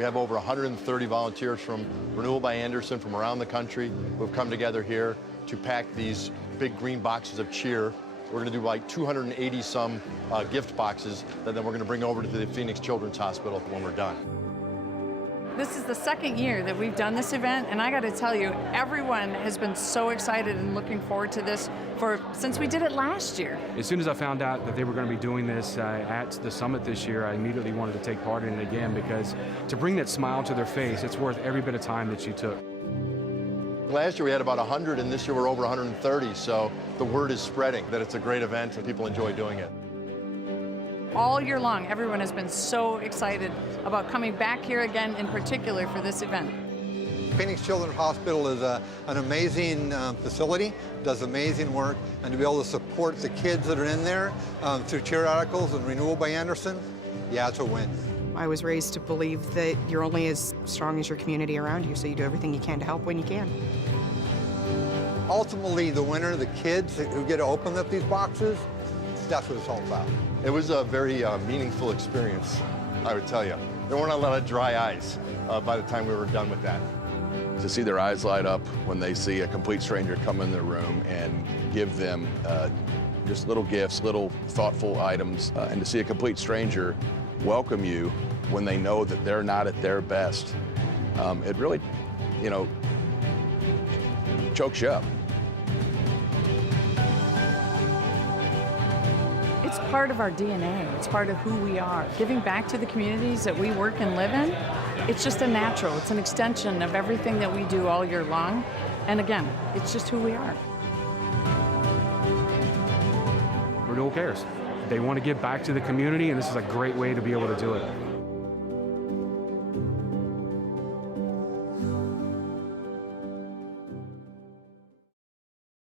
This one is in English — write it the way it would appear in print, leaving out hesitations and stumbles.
We have over 130 volunteers from Renewal by Andersen from around the country who have come together here to pack these big green boxes of cheer. We're going to do like 280 some gift boxes that then we're going to bring over to the Phoenix Children's Hospital when we're done. This is the second year that we've done this event, and I got to tell you, everyone has been so excited and looking forward to this since we did it last year. As soon as I found out that they were going to be doing this at the summit this year, I immediately wanted to take part in it again, because to bring that smile to their face, it's worth every bit of time that you took. Last year we had about 100, and this year we're over 130, so the word is spreading that it's a great event and people enjoy doing it. All year long, everyone has been so excited about coming back here again, in particular for this event. Phoenix Children's Hospital is an amazing facility, does amazing work, and to be able to support the kids that are in there through Cheeriodicals and Renewal by Andersen, yeah, it's a win. I was raised to believe that you're only as strong as your community around you, so you do everything you can to help when you can. Ultimately, the winner, the kids who get to open up these boxes, that's what it's all about. It was a very meaningful experience, I would tell you. There weren't a lot of dry eyes by the time we were done with that. To see their eyes light up when they see a complete stranger come in their room and give them just little gifts, little thoughtful items, and to see a complete stranger welcome you when they know that they're not at their best, it really, chokes you up. It's part of our DNA. It's part of who we are. Giving back to the communities that we work and live in, it's just a natural. It's an extension of everything that we do all year long. And again, it's just who we are. Renewal cares. They want to give back to the community, and this is a great way to be able to do it.